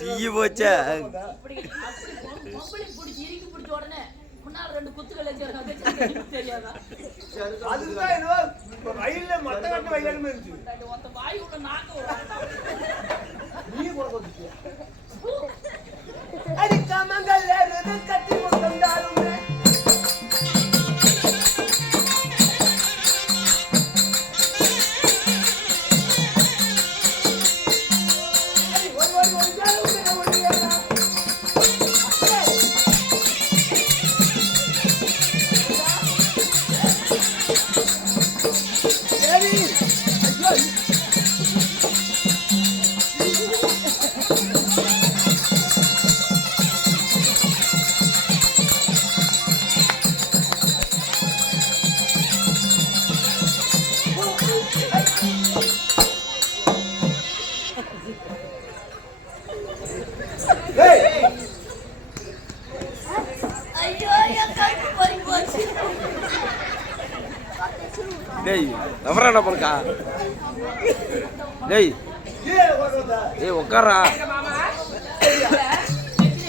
தீய போச்சா உடனே முன்னாள் 2 குத்துகள் தெரியாதா வயல்ல மத்த கட்டு வயலுமே இருந்துச்சு ஒத்த வாய் உள்ள நாக்கு நீ போற அடிக்காமங்கல்ல கட்டி கொண்டாலும் டேய் நவரான பொறுக்கா டேய் ஏய் உட்காரா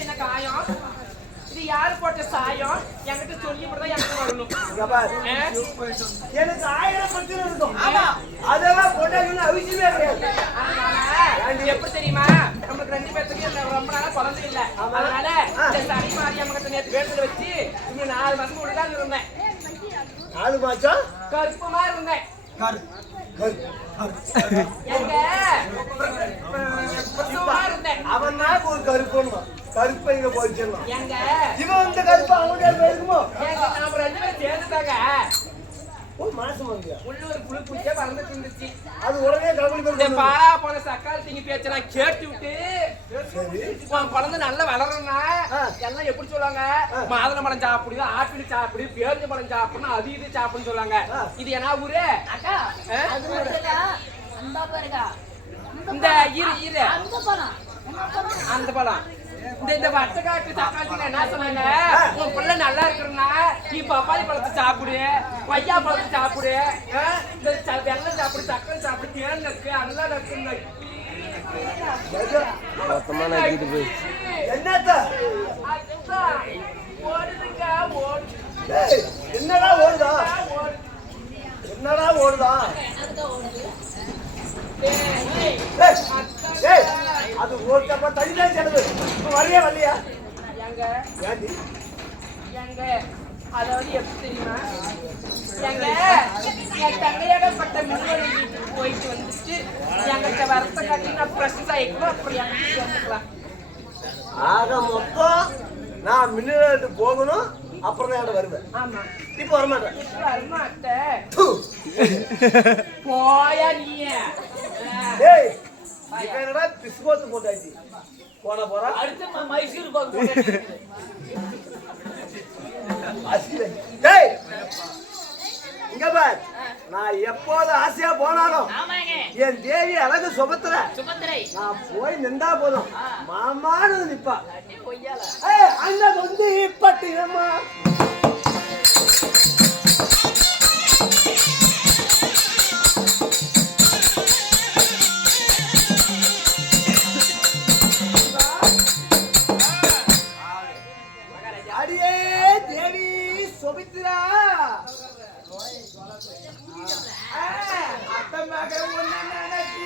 என்ன காயம் இது யாரு போட்ட சாயம் என்கிட்ட சொல்லி மட்டும் எனக்கு வரணும் எனக்கு 1000 பிரச்சனை இருக்கும் அதெல்லாம் போட்டாங்கன்னு அவசியமே கிடையாது எப்படி தெரியுமா நமக்கு 2 பேருக்கு ரொம்ப நாளா குழந்தை இல்ல அதனால இந்த சனி மாரியம்மன் நேற்று வேண்டுதல் வச்சு இன்னும் 4 மாசம் உள்ளதான் இருந்தேன் 4 மாசம் கருப்பமா இருந்தேன் அவன் தான் ஒரு கருப்பு கருப்பை இங்க போயிச்சிடலாம் இவன் வந்து கருப்பு அவங்க இருக்குமோ நாம 2 பேரும் சேர்ந்துட்டாங்க மாசம் வந்து உள்ளூர் புழு பூச்சே பறந்து இருந்துச்சு அது உடனே கவனி பாரா போன சக்கால் திங்கி பேச்ச நான் கேட்டு விட்டு உன் குழந்தை நல்லா வளரணும்னா எல்லாம் எப்படி சொல்லுவாங்க மாதுளை பழம் சாப்பிடுது ஆப்பிள் சாப்பிடு பேருந்து பழம் சாப்பிடணும் அது இது சாப்பிடுன்னு சொல்லுவாங்க இது என்ன ஊரு அக்கா அந்த பாருங்க இந்த இரு அந்த பழம் இந்த வட்டக்காட்டு சக்காலத்துல என்ன சொன்னாங்க உன் பிள்ளை நல்லா இருக்கணும்னா நீ பப்பாளி பழத்தை சாப்பிடு கொய்யா பழத்தை சாப்பிடு இந்த வெள்ளம் சாப்பிடு சக்கரை சாப்பிடு தேன் நக்கு அதெல்லாம் நக்கு என்னடா ஓடுதா என்னடா ஓடுதா அது ஓட்டப்ப தனிதான் செலவு வழியா வரலையா அதாவது எப்படி தெரியுமா என் தங்கையாகப்பட்ட முன்னோடி வீட்டுக்கு போயிட்டு வந்துட்டு எங்கிட்ட வரத்த காட்டி நான் பிரசஸ் ஆயிக்கணும் அப்படி எனக்கு சேர்ந்துக்கலாம் ஆக மொத்தம் நான் மின்னலுக்கு போகணும் அப்புறம் தான் வருவேன் ஆமா இப்ப வரமாட்டேன் வரமாட்டேன் போயா நீ என்னடா பிஸ்கோத்து போட்டாச்சு போன போறா அடுத்து மைசூர் பாக்கு இங்க பார் நான் எப்போது ஆசையா போனாலும் என் தேவி அழகு சுபத்திரை நான் போய் நின்றா போதும் மாமானு நிப்பா அங்க வந்து பட்டினமா அடியே தேவி சுமித்ரா அத்தமாக ஒண்ணு நினைச்சி